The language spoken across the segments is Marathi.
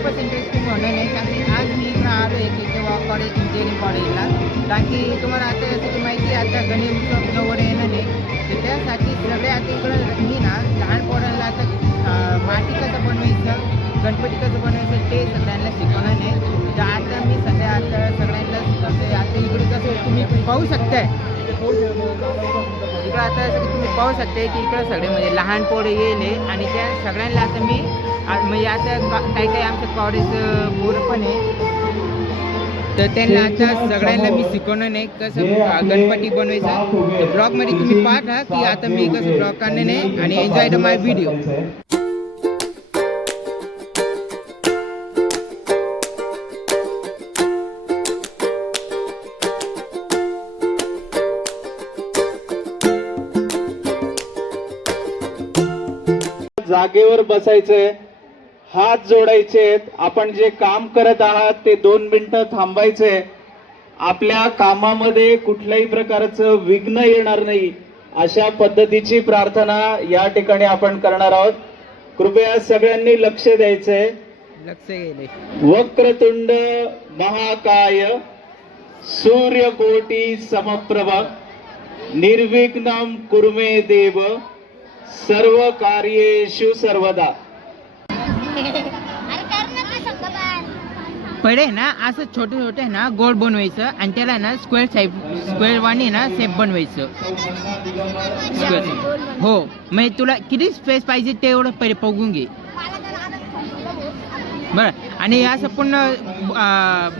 खूपच इंटरेस्टिंग होणार आहे. कारण की आज मी इकडं आलो आहे की तेव्हा कॉलेज इंजिनिअरिंग कॉलेजला. कारण की तुम्हाला आता जसं की माहिती आहे आता गणेश उत्सव जवळ येणार आहे. तर त्यासाठी सगळे आता इकडं मी ना लहान पोरांना आता माती कसं बनवायचं, गणपती कसं बनवायचं ते सगळ्यांना शिकवणार आहे. तर आता मी सध्या आता सगळ्यांना शिकवते. आता इकडे कसं तुम्ही पाहू शकताय इकडं आता तुम्ही पाहू शकता की इकडं सगळे म्हणजे लहान पोरं येईल आणि त्या सगळ्यांना आता मी म्हणजे आता काही काही आमचं कॉलेज पोरं पण आहे. तर त्यांना आता सगळ्यांना मी शिकवणार नाही कसं गणपती बनवायचं. ब्लॉगमध्ये तुम्ही पाहा की आता मी कसं ब्लॉग काढणार नाही आणि एन्जॉय द माय व्हिडिओ. जागेवर बसायचंय, हात जोडायचे, आपण जे काम करत आहात ते 2 मिनिटं थांबायचे. आपल्या कामामध्ये कुठल्याही प्रकारचं विघ्न येणार नाही अशा पद्धतीची प्रार्थना या ठिकाणी आपण करणार आहोत. कृपया सगळ्यांनी लक्ष द्यायचंय. लक्ष गेले. वक्रतुंड महाकाय सूर्यकोटी समप्रभ निर्विघ्नं कुरु मे देव सर्व कार्येषु सर्वदा. पहिले ना असं छोटे छोटे ना गोल बनवायचं आणि त्याला ना स्क्वेअर वाणी ना शेप बनवायचं. स्क्वेअर हो म्हणजे तुला किती स्पेस पाहिजे तेवढं पहिले बघून घे बरं. आणि असं पूर्ण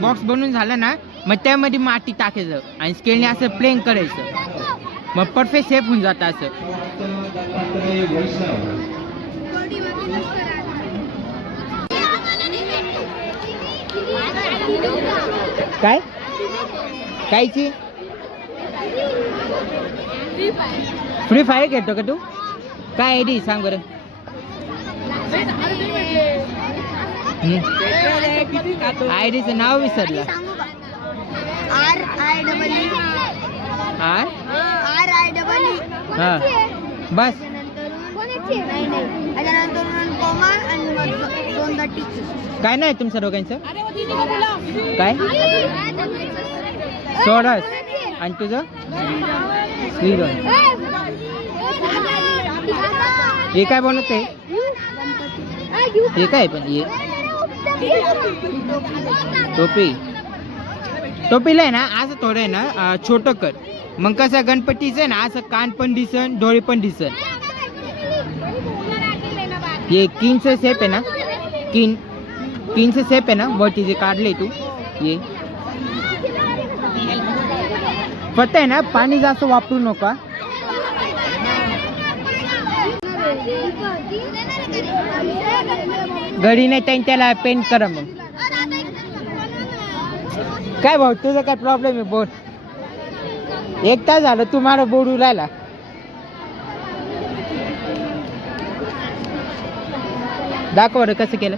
बॉक्स बनवून झालं ना मग त्यामध्ये माती टाकायचं आणि स्केलने असं प्लेन करायचं. मग परफेक्ट शेप होऊन जातं असं. काय कायची फ्री फायर घेतो का तू? काय आयडी सांग बरं. आयडीचं नाव विसरलं. हा बस. काय नाही तुमच्या दोघांचं काय? सोडस. आणि तुझं हे काय बनवते? हे काय पण हे टोपीला आहे ना असं थोडं आहे ना छोटं कर. मग कसं गणपतीचं आहे ना असं कान पण दिसन डोळे पण दिसन. हे किंगचं शेप आहे ना किंगचं शेप आहे ना वरती जे काढले तू ये फक्त आहे ना पाणी जास्त वापरू नका. घडी नाही टाईम त्याला पेंट करा. मग काय भाऊ तुझं काय प्रॉब्लेम आहे बोल. 1 तास झालं तुम्हाला बोलू राहिला. दाखव रे कसं केलं.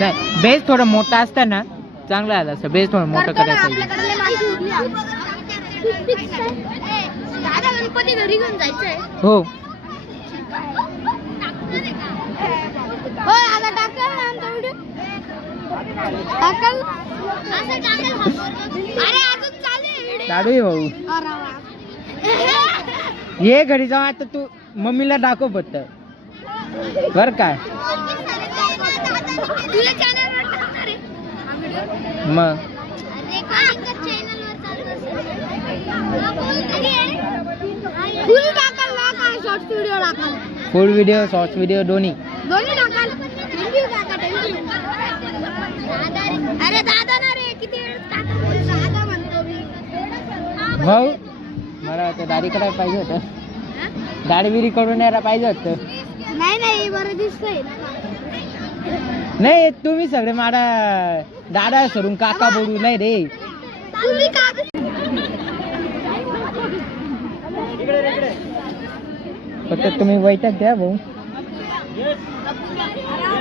नाही बेस थोडं मोठा असतं ना चांगलं आलं असं. बेस थोडं मोठं करायचं. हो दादू भाऊ ये घरी जाऊ. आता तू मम्मीला दाखव फक्त बर काय. मग फुल व्हिडिओ शॉर्ट्स व्हिडिओ दोन्ही भाऊ. मला वाटतं दाढी करायला पाहिजे होतं. दाढी बिरी करून यायला पाहिजे होतं. नाही बरं दिसतंय. नाही तुम्ही सगळे मला दादा सरून काका बोलू नाही रे. फक्त तुम्ही वैताग द्या भाऊ.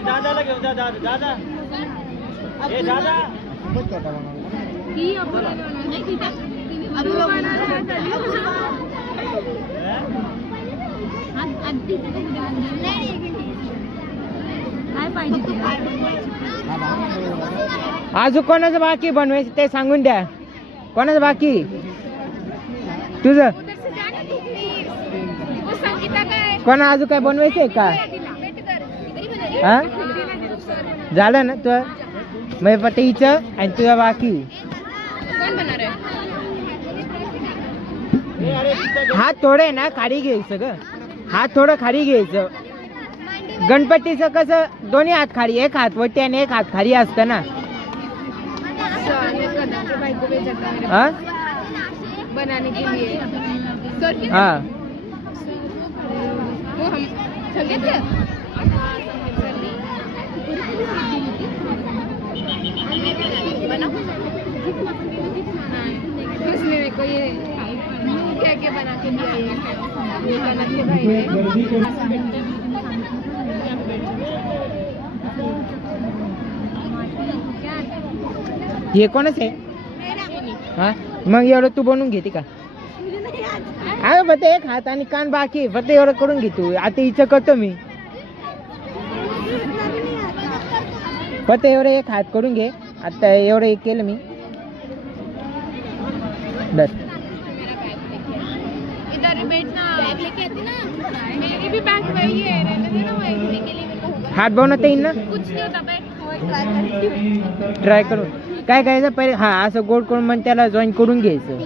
दादाला घेऊ दादा. दादा अजून कोणाचं बाकी बनवायचं ते सांगून द्या. कोणाचं बाकी? तुझं कोणा अजून काय बनवायचंय का? हा झालं ना तुझं मग पटेचं आणि तुझं बाकी. हात थोडे ना खाली घ्यायचं ग. हात थोडं खाली घ्यायचं. गणपतीचं कसं दोन्ही हात खाली, एक हात वरती आणि एक हात खाली असतं ना. हा बनाने के लिए हा वो हम संगीत बना उसने मेरे को ये क्या क्या बना के दिया ये बना के भाई हे कोणच आहे? हा मग एवढं तू बनवून घेते का? अरे फक्त एक हात आणि कान बाकी, फक्त एवढं करून घे तू. आता इथं करतो मी. फक्त एवढं एक हात करून घे. आता एवढं एक केलं मी. बस इधर बैठना बैग लेके आती ना मेरी भी बैग वही है रहने दे ना वो लेके लिए मेरे को होगा हात बनवता येईल ना? कुछ नहीं होता बैठ ट्राई करती हूँ ट्राय करून काय करायचं पहिले? हा असं गोड करून मग त्याला जॉईन करून घ्यायचं.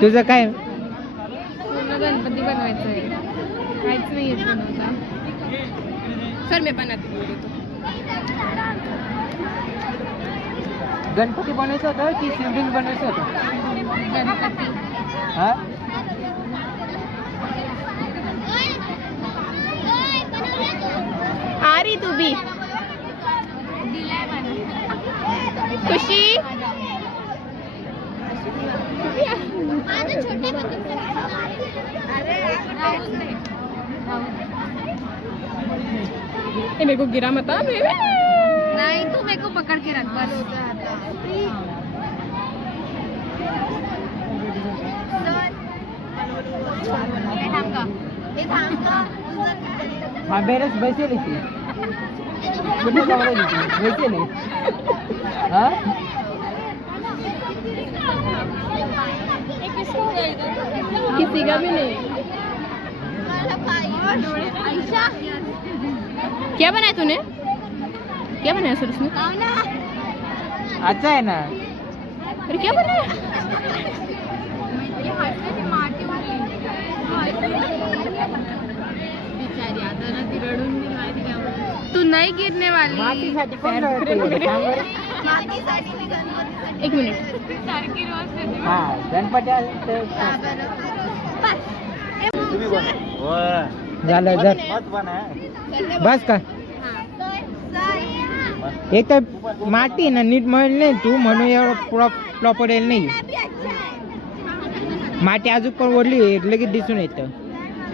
तुझं काय? पूर्ण गणपती बनवायचं आहे काहीच नाही येत बनवता. सर मी बनवते गणपती बनवायचं होतं की शिवलिंग बनवायचं होतं? गणपती हा आ रही तू भी खुशी मेरे को गिरा मत नहीं तू मेरे को पकड़ के रख बस. हा बेरस बैसेल ती कुठे जाऊ बैसेल हा किसी का भी नहीं. क्या बनाया तूने? क्या बनाया सर उसने? अच्छा आहे ना. अरे क्या बनाया? तू नहीं गिरने वाली. मातीसाठी कोण रडतंय एवढं? सांग बरं. एक मिनिट. हा गणपती आले तर झालं जर बस का. एक तर माती ना नीट मळली नाही तू म्हणून एवढं प्रॉपर येईल नाही. माती अजून पण ओढली लगेच दिसून येतं.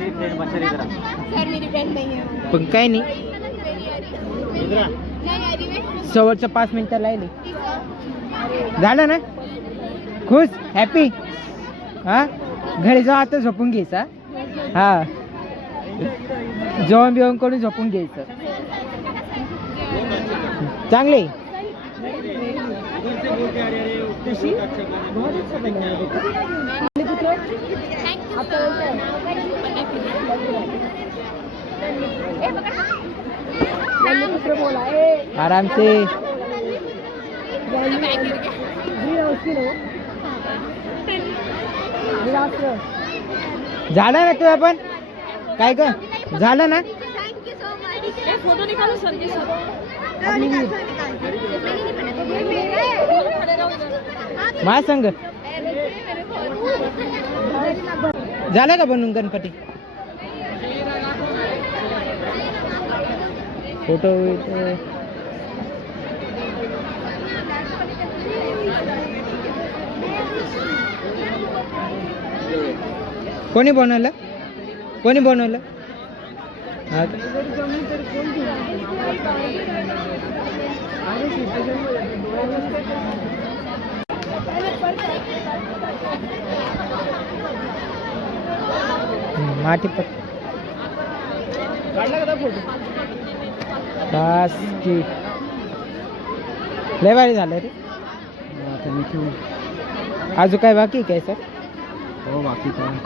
सर मेरी फ्रेंड नहीं है. पण काही नाही. शेवटचं 5 मिनिटं राहिले. झालं ना? खुश हॅपी. हा घरी जाऊ आता झोपून घ्यायचा. हा जेवण बिवण करून झोपून घ्यायचं. चांगले आराम से. झालं ना तुझं पण काय ग? झालं ना? फोटो निकालो सर के साथ. माझ्या संग झालं का बनवून गणपती? फोटो कोणी बनवलं? कोणी बनवलं? हा माती पट बस की लय भारी झालं रे. अजून काय बाकी काय सर? हो बाकी काय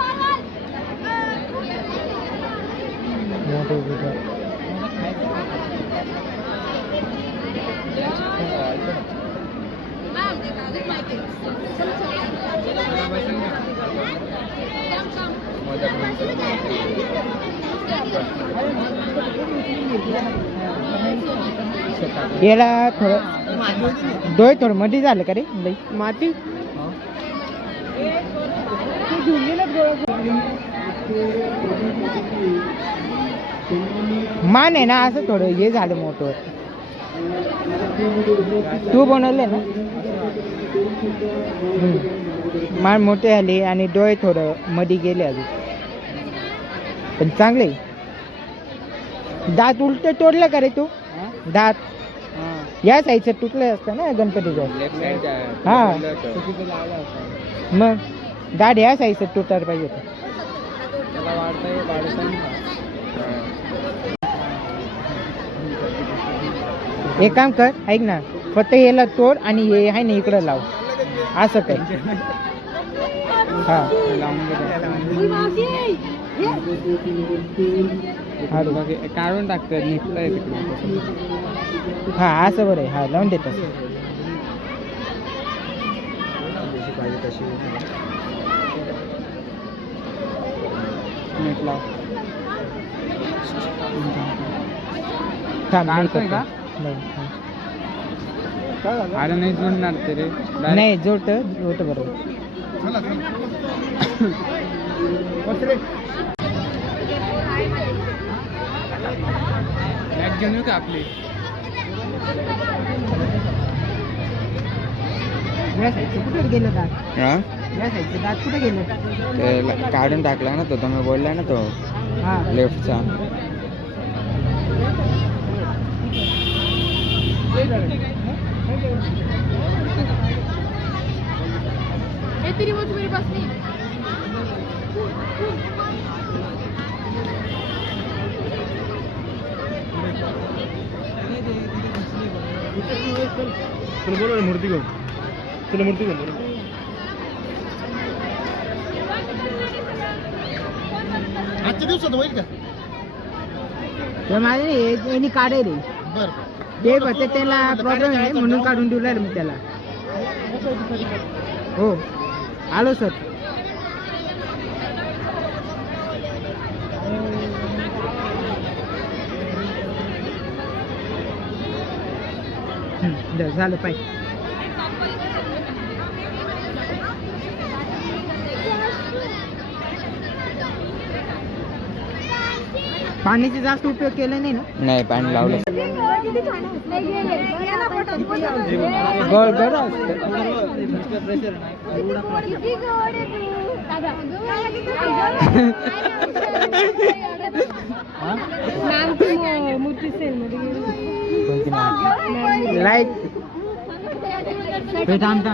याला थोडं दोय थोडं मध्ये झालं का रे लई माती मान आहे ना असं थोडं हे झालं मोठं तू बनवले ना मान मोठे झाले आणि डोळे थोडं मध्ये गेले अजून पण चांगले दात उलट तोडलं का रे तू दात या साईडचं तुटलं असतं ना गणपतीचं हा मग दाढ या साईडचं तुटायला पाहिजे होतं. एक काम कर ऐक ना फक्त याला तोड आणि हे आहे ना इकडं लाव असं कर हा काढून टाकतात निघताय हा असं बरं आहे हा लावून देतो थांब मी करतो. नाही, अरे नाही जुळणार ते रे नाही जोडत बरोबर घेऊन येऊ का आपली या साईडचं कुठे गेलं दात या साईडचं दात कुठे गेलं काढून टाकला ना तो तुम्ही बोलला ना तो हा लेफ्टचा तेरी वो तो मेरे पास नहीं है. तुला बोलव मूर्ती घेऊन तुला मूर्ती घेऊन आजच्या दिवसात होईल का तर माझे यांनी काढे रे ते बघते त्याला प्रॉब्लेम आहे म्हणून काढून ठेवला रे मी त्याला हो आलो सर झालं पाहिजे पाण्याचा जास्त उपयोग केला नाही ना नाही पाणी लावलं गड मूर्ती सेल मध्ये लाईट थांब